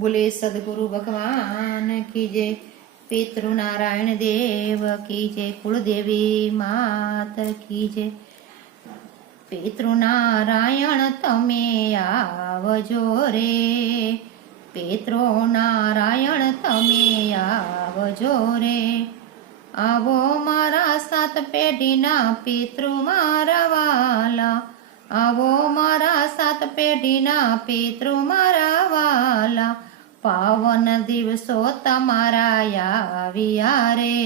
બોલે, સદગુરુ ભગવાન કી જય? પિતૃ નારાયણ દેવ કી જય? કુળદેવી માત કી જય? પિતૃ નારાયણ તમે આવજો રે, પિતૃ નારાયણ તમે આવજો રે. આવો મારા સાત પેઢીના પિતૃ મારા વાલા, આવો મારા સાત પેઢીના પિતૃ મારા પાવન દિવસો તમારા આવ્યા રે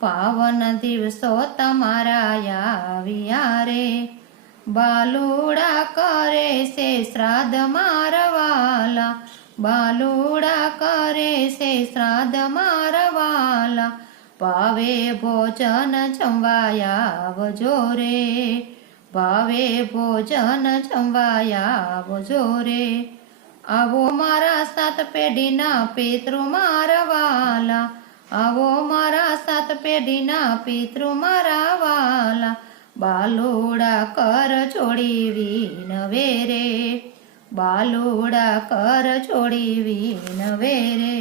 પાવન દિવસો તમારા આવ્યા રે બાલુડા કરે છે શ્રાદ્ધ મારવાલા, બાલુડા કરે છે શ્રાદ્ધ મારવાલા. પાવે ભોજન જમવાયા આવજો રે, ભાવે ભોજન જમવાયા આવજો રે. આવો મારા સાત પેઢીના પિતૃ મારા વાલા આવો મારા સાત પેઢીના પિતૃ મારા વાલા બાલોડા કર છોડી વિનવે રે બાલોડા કર છોડી વિનવે રે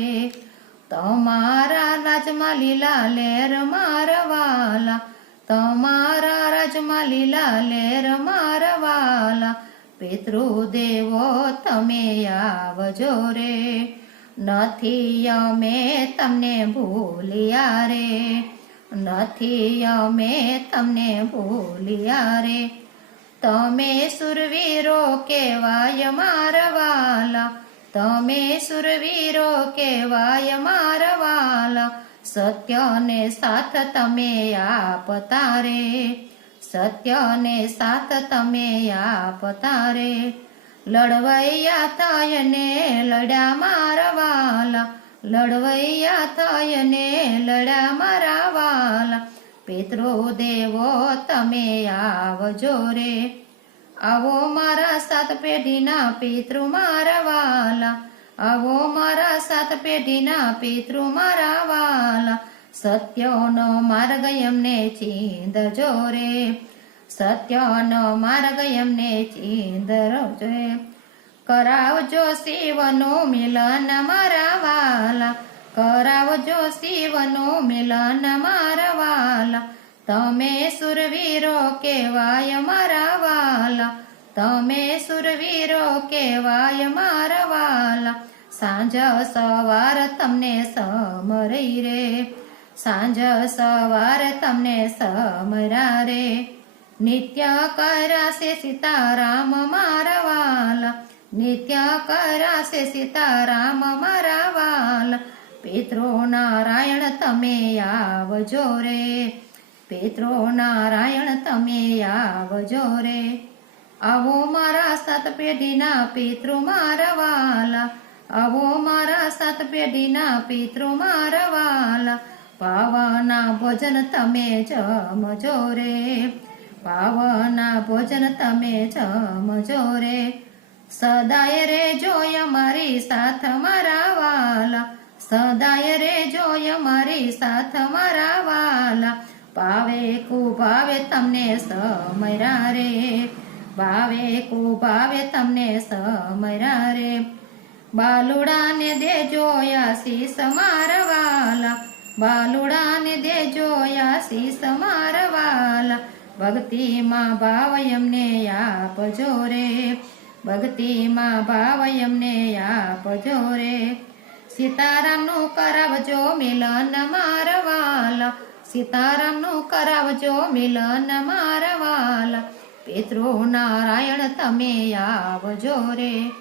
તમારા રાજમાં લીલા લેર મારવાલા. તમારા રાજમાં લીલા લેર મારવાલા. પિતૃદેવો તમે આવજો રે. નથી અમે તમને ભૂલ્યા રે. નથી અમે તમને ભૂલ્યા રે. તમે સુરવીરો કેવાય મારવાલા તમે સુરવીરો કેવાય મારવાલા સત્યને સાથ તમે આપતા રે. સત્યને સાથ તમે આપતા રે લડવૈયા થયને લડ્યા મારવાલા. લડવૈયા થાય ને લડ્યા મારવાલા. પિતૃ દેવો તમે આવજો રે. આવો મારા સાત પેઢીના પિતૃ મારા વાલા આવો મારા સાત પેઢીના પિતૃ મારા વાલા સત્યનો માર્ગ એમને ચીંદજો રે સત્યનો માર્ગ એમને ચીંદરજો રે કરાવજો શિવનું મિલન મારા વાલા. કરાવજો શિવનું મિલન મારા વાલા. તમે સુરવીરો કેવાય મારા વાલા. તમે સુરવીરો કેવાય મારા વાલા. સાંજ સવાર તમને સમરઈ રે. સાંજ સવાર તમને સમરા રે નિત્ય કરાશે સીતારામ મારા વાલા. નિત્ય કરાશે સીતારામ મારા વાલા. પિત્રો નારાયણ, તમે આવજો રે. પિત્રો નારાયણ, તમે આવજો રે. આવો મારા સાત પેઢીના પિતૃ મારા વાલા. આવો મારા સાત પેઢીના પિતૃ મારા વાલા. પાવના ભોજન તમે જમજો રે. પાવના ભોજન તમે જમજો રે. સદાય રે જોય મારી સાથ મારા વાલા. સદાય રે જોય મારી સાથ મારા વાલા. ભાવે કુ ભાવે તમને સમરા રે. ભાવે કુ ભાવે તમને સમરા રે. બાલુડાને દેજો આશીષ મારવાલા બાલુડાને દેજો આશીષ મારવાલા. ભક્તિમાં ભાવ એમને આપજો રે. ભક્તિમાં ભાવ એમને આપજો રે. સીતારામનું કરાવજો મિલન મારવાલા. સીતારામનું કરાવજો મિલન મારવાલા. પિતૃ નારાયણ તમે આવજો રે.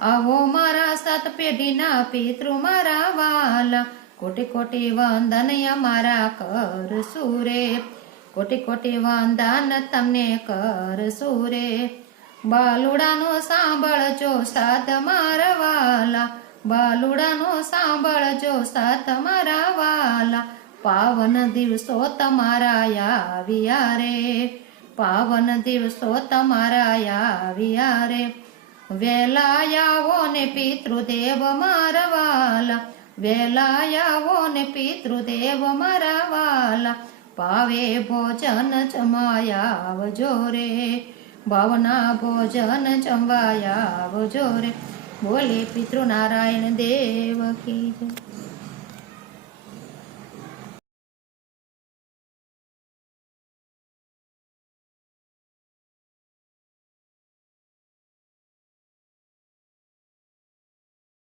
આવો મારા સાત પેઢીના પિતૃ મારા વાલા. કોટી કોટી વંદન અમારા કરશું રે કોટી કોટી વંદન તમને કરશું રે બાલુડાનો સાંભળજો સાત મારા વાલા. બાલુડાનો સાંભળજો સાત મારા વાલા. પાવન દિવસો તમારા આવ્યા રે. પાવન દિવસો તમારા આવ્યા રે. વેલા આવો ને પિતૃદેવ મારા વાલા. વેલા ને પિતૃદેવ મારા વાલા. પાવે ભોજન જમાયા આવજો રે. ભાવના ભોજન જમવાયા આવજો રે. બોલે પિતૃનારાયણ દેવ કી જય.